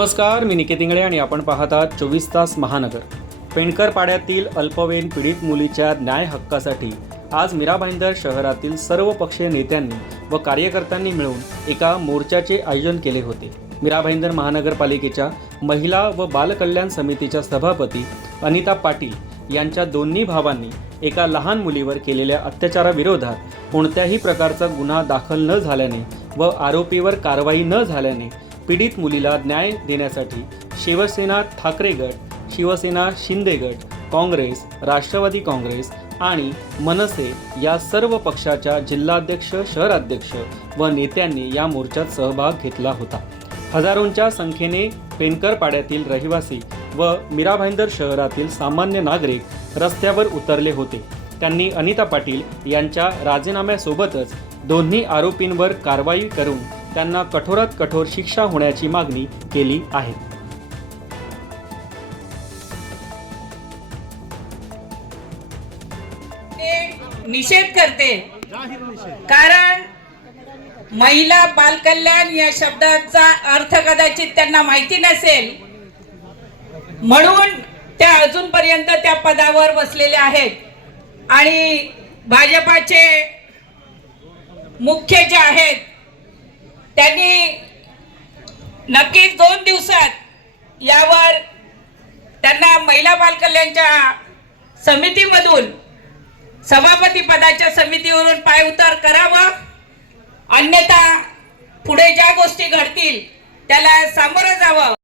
नमस्कार, मी निकेत इंगळे आणि आपण पाहत आहात 24 तास महानगर. पेंडकर पाड्यातील अल्पवयीन पीडित मुलीच्या न्याय हक्कासाठी आज मीरा भाईंदर शहरातील सर्व पक्षीय नेत्यांनी व कार्यकर्त्यांनी मिळून एका मोर्चाचे आयोजन केले होते. मीरा भाईंदर महानगरपालिकेच्या महिला व बालकल्याण समितीच्या सभापती अनिता पाटील यांच्या दोन्ही भावांनी एका लहान मुलीवर केलेल्या अत्याचाराविरोधात कोणत्याही प्रकारचा गुन्हा दाखल न झाल्याने व आरोपीवर कारवाई न झाल्याने पीडित मुलीला न्याय देण्यासाठी शिवसेना ठाकरे गट, शिवसेना शिंदे गट, काँग्रेस, राष्ट्रवादी काँग्रेस आणि मनसे या सर्व पक्षाच्या जिल्हाध्यक्ष, शहराध्यक्ष व नेत्यांनी या मोर्चात सहभाग घेतला होता. हजारोंच्या संख्येने पेंडकर पाड्यातील रहिवासी व मीरा भाईंदर शहरातील सामान्य नागरिक रस्त्यावर उतरले होते. त्यांनी अनिता पाटील यांच्या राजीनाम्यासोबतच दोन्ही आरोपींवर कारवाई करून त्यांना कठोरात कठोर शिक्षा होण्याची मागणी केली आहे. निषेध करते, कारण महिला बालकल्याण या शब्दाचा अर्थ कदाचित त्यांना माहिती नसेल, म्हणून त्या अजूनपर्यंत त्या पदावर बसलेले आहेत. आणि भाजपाचे मुख्य जे आहेत त्यांनी नक्कीच 2 दिवसात यावर त्यांना महिला बालकल्याणच्या समितीमधून सभापती पदाच्या समितीवरून पायउतार करावं, अन्यथा पुढे ज्या गोष्टी घडतील त्याला सामोरं जावं.